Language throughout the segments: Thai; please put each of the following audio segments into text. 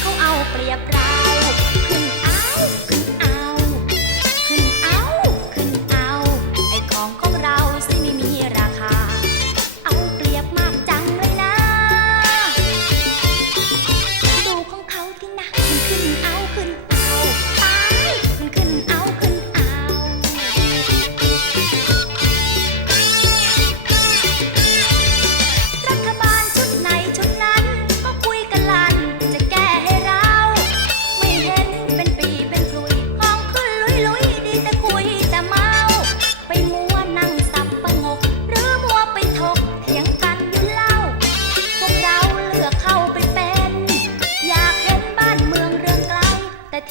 เขาเอาเปรียบเราขึ้นอ้ายขึ้น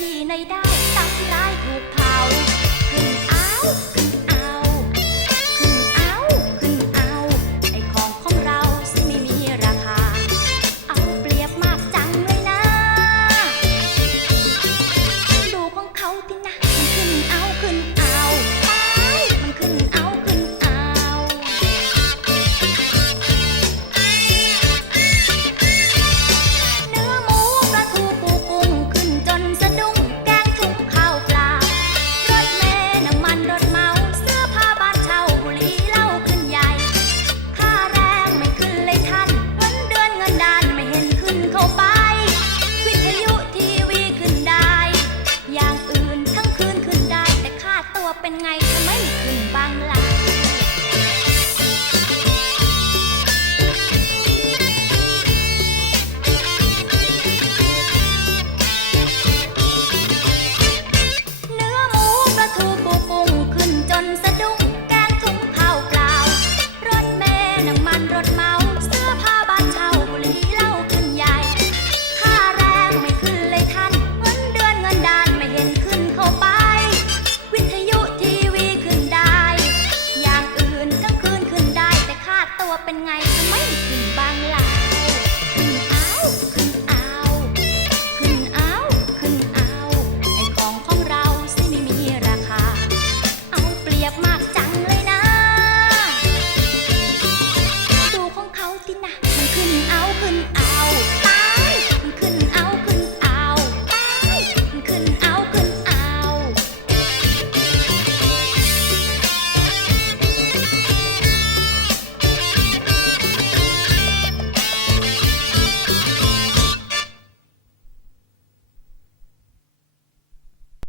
气内呆，胆子矮，图怕。 ตินะ